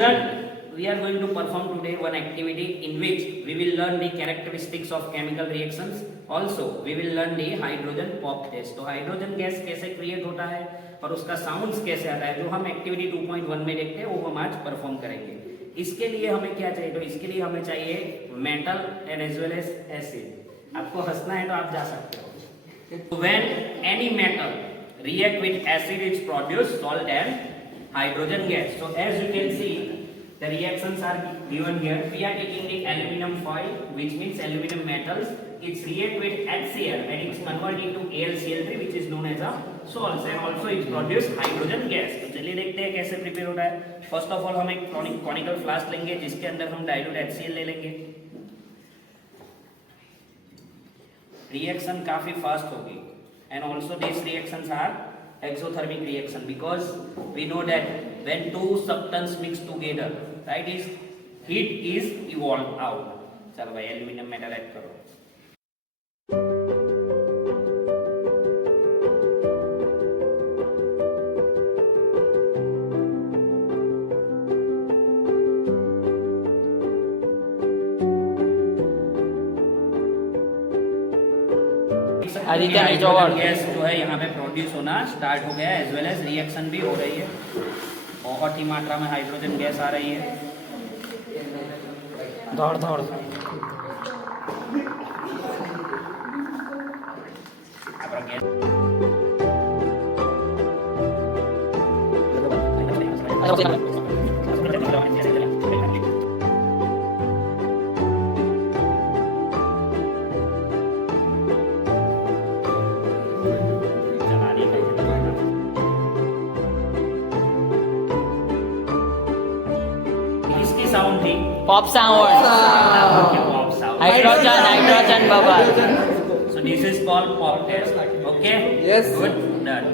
student, we are going to perform today one activity in which we will learn the characteristics of chemical reactions. Also, we will learn the hydrogen pop test. तो hydrogen gas कैसे क्रिएट होता है और उसका साउंड्स कैसे आता है, जो हम एक्टिविटी 2.1 में देखते हैं, वो हम आज परफॉर्म करेंगे. इसके लिए हमें क्या चाहिए? तो इसके लिए हमें चाहिए metal and as well as acid. आपको हंसना है तो आप जा सकते हो. When any metal react with acid, it produce salt and hydrogen gas. So as you can see, the reactions are given here. We are taking the aluminum foil, which means aluminum metals. It's react with HCl and it's converted into AlCl3, which is known as a salts, and also it produce hydrogen gas. तो चलिए देखते हैं कैसे प्रिपेयर होता है. First of all हम एक conical flask लेंगे जिसके अंदर हम डाइल्यूट HCl ले लेंगे. रिएक्शन काफी फास्ट होगी and also these reactions are exothermic reaction because we know that when two substance mix together, right, is heat is evolved out. चलो भाई एल्यूमिनियम मेटल ऐड करो. आदित्य ने जो गैस जो है यहाँ पे प्रोड्यूस होना स्टार्ट हो गया है, एज वेल एज रिएक्शन भी हो रही है. बहुत ही मात्रा में हाइड्रोजन गैस आ रही है. दौड़ दौड़ साउंड थी pop sound. Pop sound. Hydrogen bubble. So this is called pop test. Okay? Yes. Good. Done.